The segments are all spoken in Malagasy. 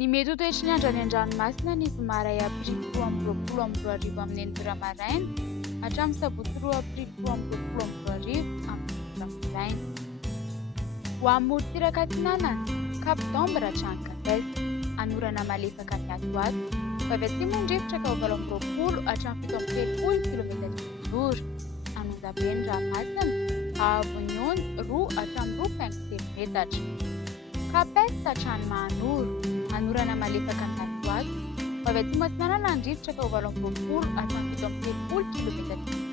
Ny mety ho toetry ny andro any an-dranomasina ny zoma iray aprily 2020 amin'ny enimbora maraina hatramin'ny sabotsy 2 aprily 2020 amin'ny enimbora maraina. Ho amin'ny morontsiraka atsinanana, Cap d'Ambre hatrany Kapesy, anorana malefaka miatoato, fa avy atsimo ny rivotra ka ho 20 hatramin'ny 7 km/h, Anonjabe ny ranomasina, ahavon'ny onja 2 hatramin'ny 2.3 metatra. Kapesy hatrany Mahanoro, anorana malefaka miatoato, fa avy atsimo atsinanana ny rivotra ka ho 20 hatramin'ny 70 km/h,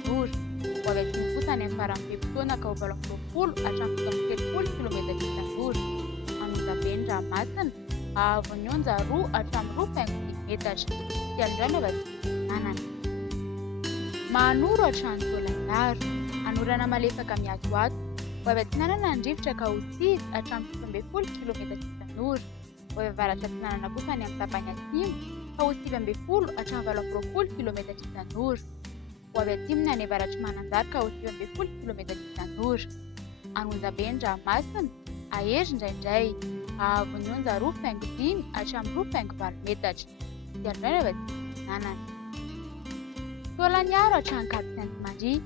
ho avy atsimo kosa any amin'ny farany Pepitona ka ho 20 hatramin'ny 70 km/h, Anonjabe ny ranomasina, ahavon'ny onja 2 hatramin'ny 2.5 metatra. Sy androany avy atsimo atsinanana. Mahanoro hatrany Tolagnaro, anorana malefaka miatoato, ho avy atsinanana ny rivotra ka ho 6 hatramin'ny 12 km/h, ho avy avaratra atsinanana kosa any amin'ny tapany atsimo ka ho 9 hatramin'ny 20 km/h, ho avy atsimo ny any avaratry Mananjary ka ho 12 km/h, Anonjabe ny ranomasina, ahery indraindray, ahavon'ny onja 2.5 hatramin'ny 2.8 metatra. Sy androany avy atsimo atsinanana. Tolagnaro hatrany Cap Sainte-Marie,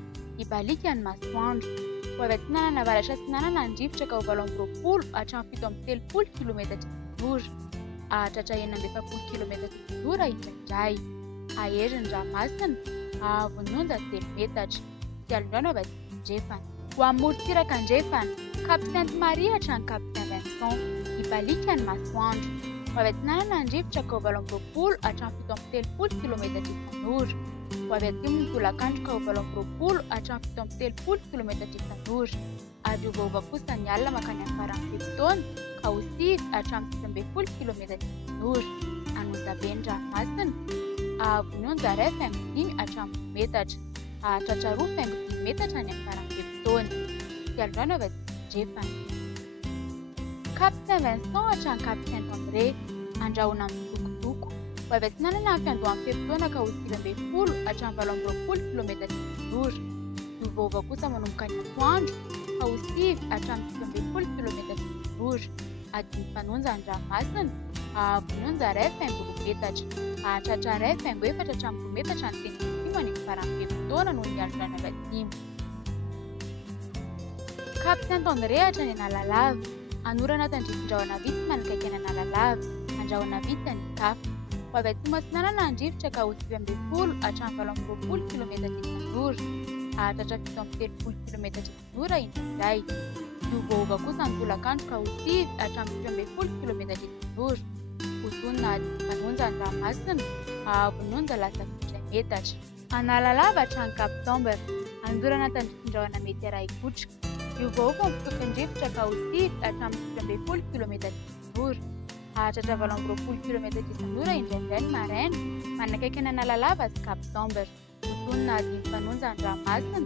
Ibalika ny masoandro, ho avy atsinanana avaratra atsinanana ny rivotra ka ho 20 hatramin'ny 70 km/h, ahatratra 70 km/h indraindray, ahery ny ranomasina, ahavon'ny onja 3 metatra. Sy androany avy atsimo andrefana. Ho amin'ny morontsiraka andrefana, Cap Sainte-Marie hatrany Cap Saint-Vincent, Ibalika ny masoandro, ho avy atsinanana ny rivotra ka ho 20 hatramin'ny 70 km/h, ho avy atsimo ny tolakandro ka ho 20 hatramin'ny 70 km/h, ary ovaova kosa ny alina makany amin'ny farany Pepitona ka ho 6 hatramin'ny 12 km/h, Anonjabe ny ranomasina, ahavon'ny onja 2.5 hatramin'ny metatra, ahatratra 2.5 metatra any amin'ny farany Pepitona. Sy androany avy atsimo andrefana. Cap Saint-Vincent hatrany Cap Saint-André, andrahona amin'ny sokotoko, ho avy atsinanana amin'ny fiandohan'ny Pepitona ka ho 9 hatramin'ny 20 km/h, ny ovaova kosa manomboka ny atoandro ka ho 7 hatramin'ny 12 km/h, adiny fanonja ny ranomasina, ahavon'ny onja 2.5 metatra, ahatratra 2.4 hatramin'ny metatra ny teny atsimo any amin'ny farany Pepitona noho ny alondrany avy atsimo. Cap Saint-André hatrany Analalava, anorana tandrifin-drahona vitsy manakaiky any Analalava, andrahona vitsy ny tafa, ho avy atsimo atsinanana ny rivotra ka ho 9 hatramin'ny 20 km/h, ahatratra 70 km/h indraindray, ny ovaova kosa ny tolakandro ka ho 6 hatramin'ny 12 km/h, hosonina adiny fanonja ny ranomasina, ahavon'ny onja lasa 4 metatra. Analalava hatrany Cap d'Ambre, anorana tandrifin-drahona mety iray kotrika, ny ovaova mitokony rivotra ka ho 6 hatramin'ny 12 km/h, ahatratra 20 km/h indraindray ny maraina, manakaiky ny Analalava sy Cap d'Ambre, hosonina adiny fanonja ny ranomasina,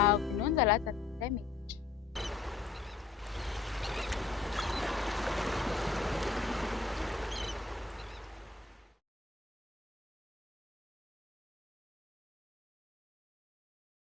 ahavon'ny onja lasa 4 metatra.